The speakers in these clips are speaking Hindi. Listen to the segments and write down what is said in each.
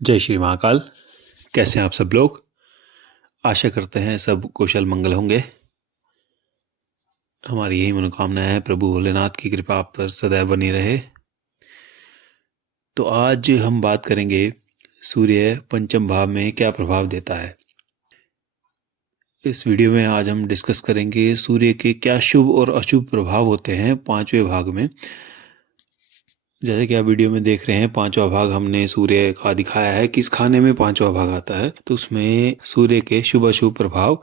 जय श्री महाकाल। कैसे हैं आप सब लोग? आशा करते हैं सब कुशल मंगल होंगे। हमारी यही मनोकामना है, प्रभु भोलेनाथ की कृपा आप पर सदैव बनी रहे। तो आज हम बात करेंगे सूर्य पंचम भाव में क्या प्रभाव देता है। इस वीडियो में आज हम डिस्कस करेंगे सूर्य के क्या शुभ और अशुभ प्रभाव होते हैं पांचवें भाग में। जैसे कि आप वीडियो में देख रहे हैं, पांचवा भाग हमने सूर्य का दिखाया है। किस खाने में पांचवा भाग आता है, तो उसमें सूर्य के शुभ अशुभ प्रभाव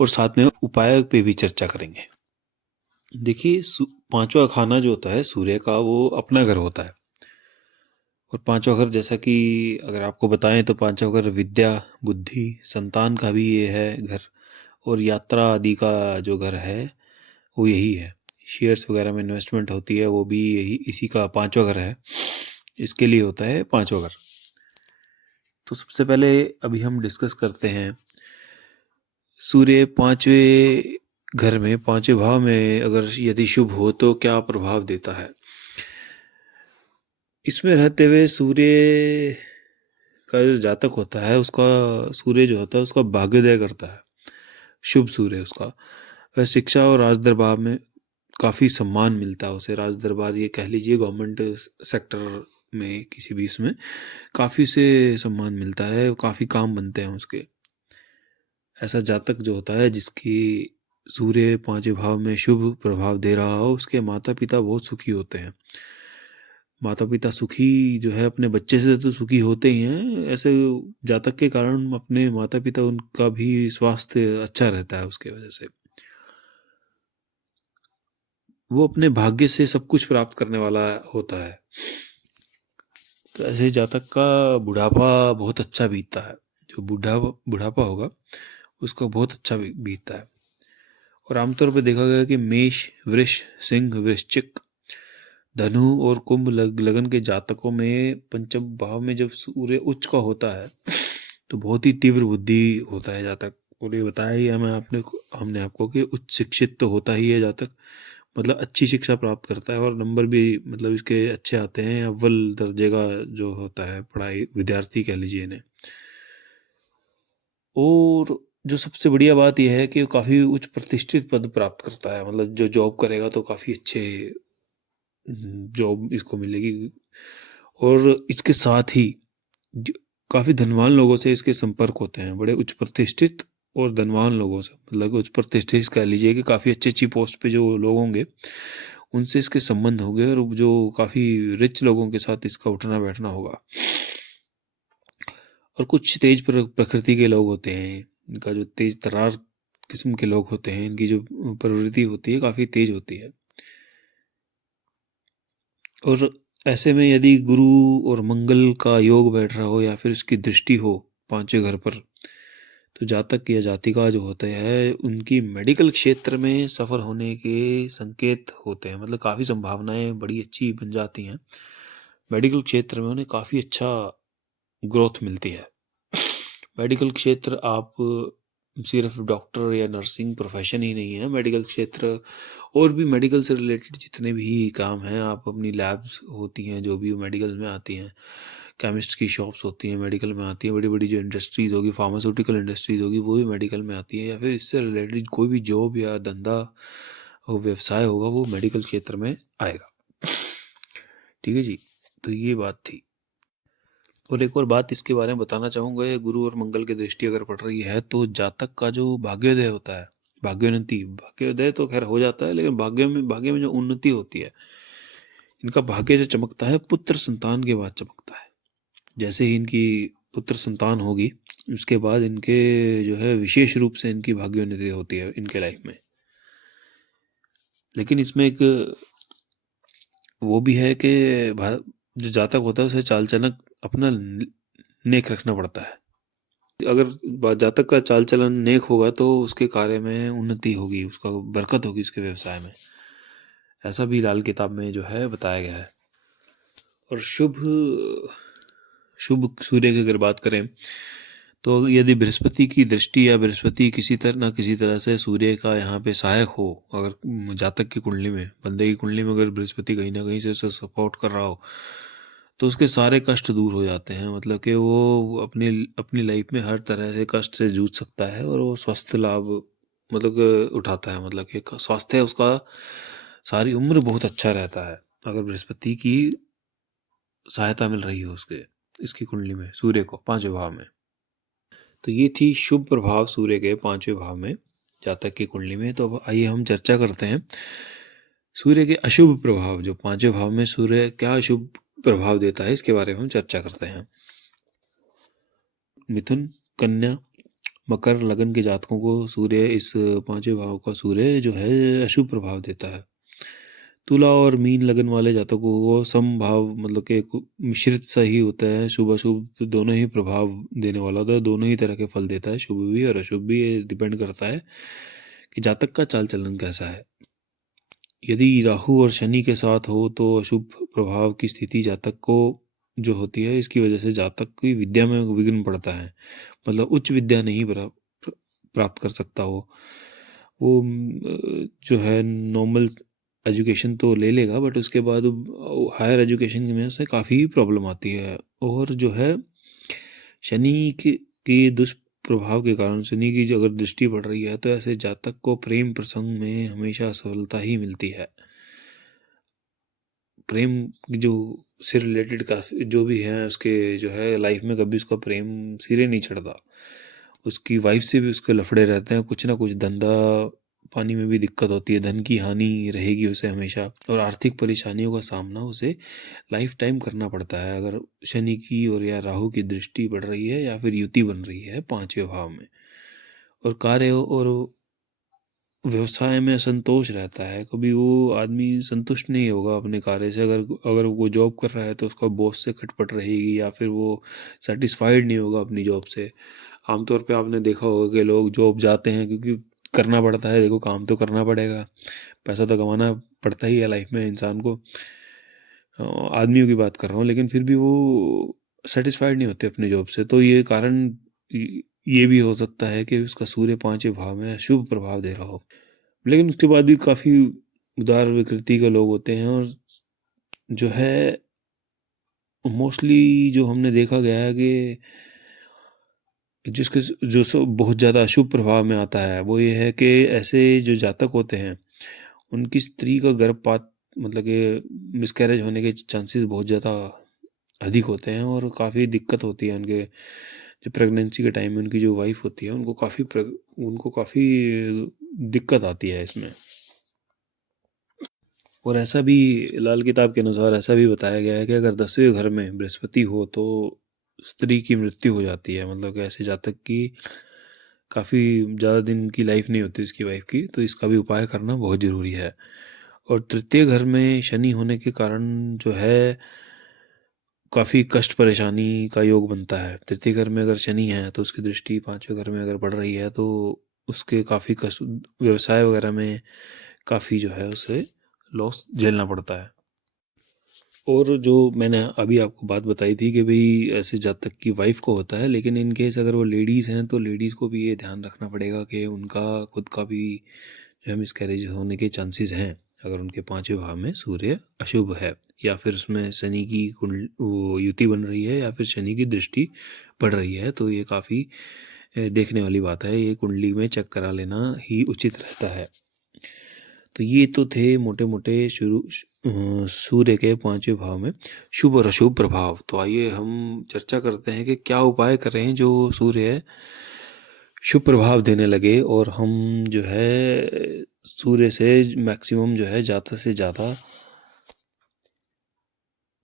और साथ में उपाय पे भी चर्चा करेंगे। देखिए, पांचवा खाना जो होता है सूर्य का, वो अपना घर होता है। और पांचवा घर, जैसा कि अगर आपको बताएं तो पांचवा घर विद्या, बुद्धि, संतान का भी ये है घर, और यात्रा आदि का जो घर है वो यही है। शेयर्स वगैरह में इन्वेस्टमेंट होती है, वो भी यही इसी का पांचवा घर है। इसके लिए होता है पांचवा घर। तो सबसे पहले अभी हम डिस्कस करते हैं सूर्य पांचवें घर में, पांचवें भाव में अगर यदि शुभ हो तो क्या प्रभाव देता है। इसमें रहते हुए सूर्य का जो जातक होता है, उसका सूर्य जो होता है उसका भाग्योदय करता है, शुभ सूर्य उसका। वह शिक्षा और राज दरबार में काफ़ी सम्मान मिलता है उसे। राज दरबार ये कह लीजिए, गवर्नमेंट सेक्टर में किसी भी इसमें काफ़ी से सम्मान मिलता है, काफ़ी काम बनते हैं उसके। ऐसा जातक जो होता है जिसकी सूर्य पांचवें भाव में शुभ प्रभाव दे रहा हो, उसके माता पिता बहुत सुखी होते हैं। माता पिता सुखी जो है अपने बच्चे से तो सुखी होते ही हैं, ऐसे जातक के कारण अपने माता पिता, उनका भी स्वास्थ्य अच्छा रहता है उसके वजह से। वो अपने भाग्य से सब कुछ प्राप्त करने वाला होता है। तो ऐसे जातक का बुढ़ापा बहुत अच्छा बीतता है। जो बुढ़ापा होगा उसका बहुत अच्छा बीतता है। और आमतौर पर देखा गया कि मेष, वृष, सिंह, वृश्चिक, धनु और कुंभ लगन के जातकों में पंचम भाव में जब सूर्य उच्च का होता है तो बहुत ही तीव्र बुद्धि होता है जातक। और ये बताया ही हमने आपको कि उच्च शिक्षित तो होता ही है जातक, मतलब अच्छी शिक्षा प्राप्त करता है और नंबर भी मतलब इसके अच्छे आते हैं। अव्वल दर्जे का जो होता है पढ़ाई, विद्यार्थी कह लीजिए इन्हें। और जो सबसे बढ़िया बात यह है कि वो काफ़ी उच्च प्रतिष्ठित पद प्राप्त करता है। मतलब जो जॉब करेगा तो काफ़ी अच्छे जॉब इसको मिलेगी। और इसके साथ ही काफ़ी धनवान लोगों से इसके संपर्क होते हैं, बड़े उच्च प्रतिष्ठित और धनवान लोगों से। मतलब उच्च प्रतिष्ठित कह लीजिए कि काफ़ी अच्छी अच्छी पोस्ट पे जो लोग होंगे उनसे इसके संबंध होंगे, और जो काफ़ी रिच लोगों के साथ इसका उठना बैठना होगा। और कुछ तेज प्रकृति के लोग होते हैं, इनका जो तेज तर्रार किस्म के लोग होते हैं, इनकी जो प्रवृत्ति होती है काफ़ी तेज होती है। और ऐसे में यदि गुरु और मंगल का योग बैठ रहा हो या फिर उसकी दृष्टि हो पांचवें घर पर, तो जातक या जातिका जो होते हैं उनकी मेडिकल क्षेत्र में सफल होने के संकेत होते हैं। मतलब काफ़ी संभावनाएं बड़ी अच्छी बन जाती हैं। मेडिकल क्षेत्र में उन्हें काफ़ी अच्छा ग्रोथ मिलती है। मेडिकल क्षेत्र, आप सिर्फ डॉक्टर या नर्सिंग प्रोफेशन ही नहीं है मेडिकल क्षेत्र, और भी मेडिकल से रिलेटेड जितने भी काम हैं, आप अपनी लैब्स होती हैं जो भी मेडिकल में आती हैं, केमिस्ट की शॉप्स होती हैं मेडिकल में आती हैं, बड़ी बड़ी जो इंडस्ट्रीज़ होगी, फार्मास्यूटिकल इंडस्ट्रीज़ होगी, वो भी मेडिकल में आती है। या फिर इससे रिलेटेड कोई भी जॉब या धंधा और व्यवसाय होगा वो मेडिकल क्षेत्र में आएगा। ठीक है जी, तो ये बात थी। और एक और बात इसके बारे में बताना चाहूँगा, ये गुरु और मंगल की दृष्टि अगर पड़ रही है तो जातक का जो भाग्योदय होता है, भाग्योदय तो खैर हो जाता है, लेकिन भाग्य में जो उन्नति होती है, इनका भाग्य जो चमकता है पुत्र संतान के बाद चमकता है। जैसे ही इनकी पुत्र संतान होगी उसके बाद इनके जो है विशेष रूप से इनकी भाग्योन्नति होती है इनके लाइफ में। लेकिन इसमें एक वो भी है कि जो जातक होता है उसे चाल चलन अपना नेक रखना पड़ता है। अगर जातक का चाल चलन नेक होगा तो उसके कार्य में उन्नति होगी, उसका बरकत होगी उसके व्यवसाय में। ऐसा भी लाल किताब में जो है बताया गया है। और शुभ शुभ सूर्य की अगर बात करें तो यदि बृहस्पति की दृष्टि या बृहस्पति किसी तरह ना किसी तरह से सूर्य का यहाँ पे सहायक हो, अगर जातक की कुंडली में, बंदे की कुंडली में अगर बृहस्पति कहीं ना कहीं से सपोर्ट कर रहा हो, तो उसके सारे कष्ट दूर हो जाते हैं, मतलब कि वो अपनी अपनी लाइफ में हर तरह से कष्ट से जूझ सकता है और वो स्वस्थ लाभ मतलब कि उठाता है, मतलब कि स्वास्थ्य उसका सारी उम्र बहुत अच्छा रहता है अगर बृहस्पति की सहायता मिल रही हो उसके इसकी कुंडली में सूर्य को 5वें भाव में। तो ये थी शुभ प्रभाव सूर्य के 5वें भाव में जातक की कुंडली में। तो अब आइए हम चर्चा करते हैं सूर्य के अशुभ प्रभाव, जो 5वें भाव में सूर्य क्या अशुभ प्रभाव देता है इसके बारे में हम चर्चा करते हैं। मिथुन, कन्या, मकर लगन के जातकों को सूर्य इस 5वें भाव का सूर्य जो है अशुभ प्रभाव देता है। तुला और मीन लगन वाले जातकों को समभाव मतलब कि मिश्रित सा ही होता है, शुभ अशुभ दोनों ही प्रभाव देने वाला होता है, दोनों ही तरह के फल देता है, शुभ भी और अशुभ भी। ये डिपेंड करता है कि जातक का चाल चलन कैसा है। यदि राहु और शनि के साथ हो तो अशुभ प्रभाव की स्थिति जातक को जो होती है, इसकी वजह से जातक की विद्या में विघ्न पड़ता है, मतलब उच्च विद्या नहीं प्राप्त कर सकता वो जो है नॉर्मल एजुकेशन तो ले लेगा, बट उसके बाद हायर एजुकेशन में से काफ़ी प्रॉब्लम आती है। और जो है शनि की दुष्प्रभाव के कारण, शनि की जो अगर दृष्टि पड़ रही है, तो ऐसे जातक को प्रेम प्रसंग में हमेशा असफलता ही मिलती है। प्रेम जो से रिलेटेड काफी जो भी है उसके जो है लाइफ में कभी उसका प्रेम सिरे नहीं चढ़ता, उसकी वाइफ से भी उसके लफड़े रहते हैं, कुछ ना कुछ धंधा पानी में भी दिक्कत होती है, धन की हानि रहेगी उसे हमेशा, और आर्थिक परेशानियों का सामना उसे लाइफ टाइम करना पड़ता है अगर शनि की और या राहु की दृष्टि पड़ रही है या फिर युति बन रही है 5वें भाव में। और कार्य और व्यवसाय में असंतोष रहता है, कभी वो आदमी संतुष्ट नहीं होगा अपने कार्य से, अगर अगर वो जॉब कर रहा है तो उसका बॉस से खटपट रहेगी या फिर वो सेटिस्फाइड नहीं होगा अपनी जॉब से। आमतौर पे आपने देखा होगा कि लोग जॉब जाते हैं क्योंकि करना पड़ता है, देखो काम तो करना पड़ेगा, पैसा तो कमाना पड़ता ही है लाइफ में इंसान को, आदमियों की बात कर रहा हूँ, लेकिन फिर भी वो सेटिस्फाइड नहीं होते अपनी जॉब से। तो ये कारण ये भी हो सकता है कि उसका सूर्य 5वें भाव में शुभ प्रभाव दे रहा हो। लेकिन उसके बाद भी काफ़ी उदार विकृति के लोग होते हैं, और जो है मोस्टली जो हमने देखा गया है कि जिसके जो बहुत ज़्यादा अशुभ प्रभाव में आता है वो ये है कि ऐसे जो जातक होते हैं उनकी स्त्री का गर्भपात मतलब कि मिसकैरेज होने के चांसेस बहुत ज़्यादा अधिक होते हैं, और काफ़ी दिक्कत होती है उनके जो प्रेगनेंसी के टाइम में उनकी जो वाइफ होती है उनको काफ़ी दिक्कत आती है इसमें। और ऐसा भी लाल किताब के अनुसार ऐसा भी बताया गया है कि अगर 10वें घर में बृहस्पति हो तो स्त्री की मृत्यु हो जाती है, मतलब कि ऐसे जातक की काफ़ी ज़्यादा दिन की लाइफ नहीं होती उसकी वाइफ की, तो इसका भी उपाय करना बहुत ज़रूरी है। और तृतीय घर में शनि होने के कारण जो है काफ़ी कष्ट परेशानी का योग बनता है। तृतीय घर में अगर शनि है तो उसकी दृष्टि 5वें घर में अगर पड़ रही है तो उसके काफ़ी कष्ट, व्यवसाय वगैरह में काफ़ी जो है उसे लॉस झेलना पड़ता है। और जो मैंने अभी आपको बात बताई थी कि भाई ऐसे जातक की वाइफ को होता है, लेकिन इन केस अगर वो लेडीज़ हैं तो लेडीज़ को भी ये ध्यान रखना पड़ेगा कि उनका खुद का भी जो है मिसकैरेज होने के चांसेस हैं अगर उनके 5वें भाव में सूर्य अशुभ है, या फिर उसमें शनि की वो युति बन रही है, या फिर शनि की दृष्टि पड़ रही है। तो ये काफ़ी देखने वाली बात है, ये कुंडली में चेक करा लेना ही उचित रहता है। तो ये तो थे मोटे मोटे सूर्य के 5वें भाव में शुभ और अशुभ प्रभाव। तो आइए हम चर्चा करते हैं कि क्या उपाय करें जो सूर्य शुभ प्रभाव देने लगे और हम जो है सूर्य से मैक्सिमम जो है ज़्यादा से ज़्यादा।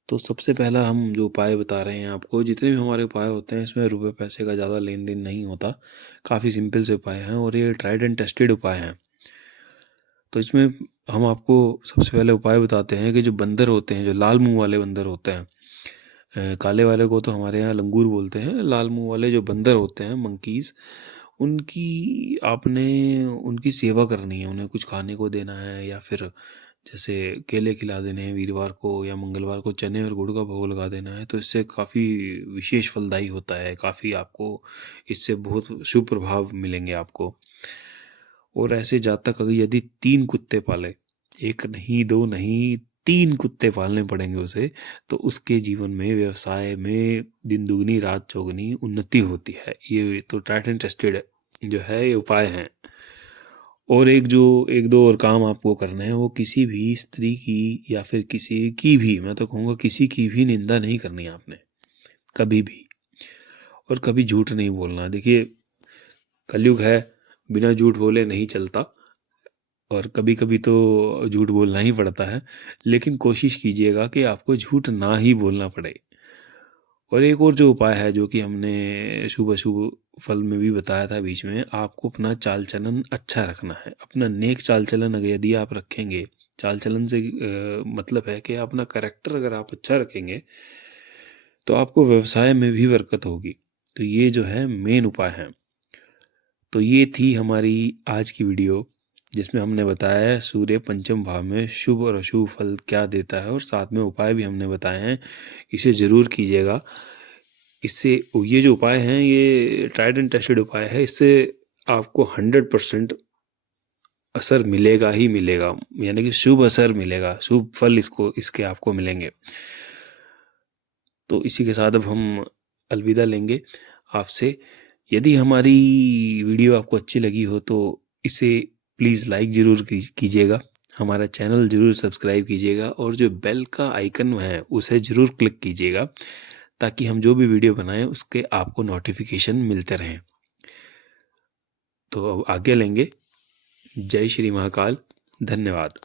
तो सबसे पहला हम जो उपाय बता रहे हैं आपको, जितने भी हमारे उपाय होते हैं इसमें रुपए पैसे का ज़्यादा लेन देन नहीं होता, काफ़ी सिंपल से उपाय हैं और ये ट्राइड एंड टेस्टेड उपाय हैं। तो इसमें हम आपको सबसे पहले उपाय बताते हैं कि जो बंदर होते हैं, जो लाल मुंह वाले बंदर होते हैं, काले वाले को तो हमारे यहाँ लंगूर बोलते हैं, लाल मुंह वाले जो बंदर होते हैं मंकीज़, उनकी आपने उनकी सेवा करनी है, उन्हें कुछ खाने को देना है, या फिर जैसे केले खिला देने हैं वीरवार को या मंगलवार को, चने और गुड़ का भोग लगा देना है, तो इससे काफ़ी विशेष फलदायी होता है, काफ़ी आपको इससे बहुत शुभ प्रभाव मिलेंगे आपको। और ऐसे जातक अगर यदि 3 कुत्ते पाले, एक नहीं, 2 नहीं, 3 कुत्ते पालने पड़ेंगे उसे, तो उसके जीवन में, व्यवसाय में दिन दुगनी रात चौगुनी उन्नति होती है। ये तो ट्राइड एंड टेस्टेड जो है ये उपाय हैं। और एक दो और काम आपको करने हैं, वो किसी भी स्त्री की या फिर किसी की भी, मैं तो कहूँगा किसी की भी निंदा नहीं करनी है आपने कभी भी, और कभी झूठ नहीं बोलना। देखिए कलयुग है, बिना झूठ बोले नहीं चलता, और कभी कभी तो झूठ बोलना ही पड़ता है, लेकिन कोशिश कीजिएगा कि आपको झूठ ना ही बोलना पड़े। और एक और जो उपाय है जो कि हमने शुभ अशुभ फल में भी बताया था बीच में, आपको अपना चाल चलन अच्छा रखना है। अपना नेक चाल चलन अगर यदि आप रखेंगे, चाल चलन से मतलब है कि अपना करेक्टर अगर आप अच्छा रखेंगे तो आपको व्यवसाय में भी बरकत होगी। तो ये जो है मेन उपाय है। तो ये थी हमारी आज की वीडियो, जिसमें हमने बताया है सूर्य पंचम भाव में शुभ और अशुभ फल क्या देता है, और साथ में उपाय भी हमने बताए हैं। इसे ज़रूर कीजिएगा। इससे ये जो उपाय हैं ये ट्राइड एंड टेस्टेड उपाय है, इससे आपको 100% असर मिलेगा ही मिलेगा, यानी कि शुभ असर मिलेगा, शुभ फल इसके आपको मिलेंगे। तो इसी के साथ अब हम अलविदा लेंगे आपसे। यदि हमारी वीडियो आपको अच्छी लगी हो तो इसे प्लीज़ लाइक ज़रूर कीजिएगा, हमारा चैनल ज़रूर सब्सक्राइब कीजिएगा, और जो बेल का आइकन है उसे ज़रूर क्लिक कीजिएगा, ताकि हम जो भी वीडियो बनाएं उसके आपको नोटिफिकेशन मिलते रहें। तो अब आगे लेंगे। जय श्री महाकाल। धन्यवाद।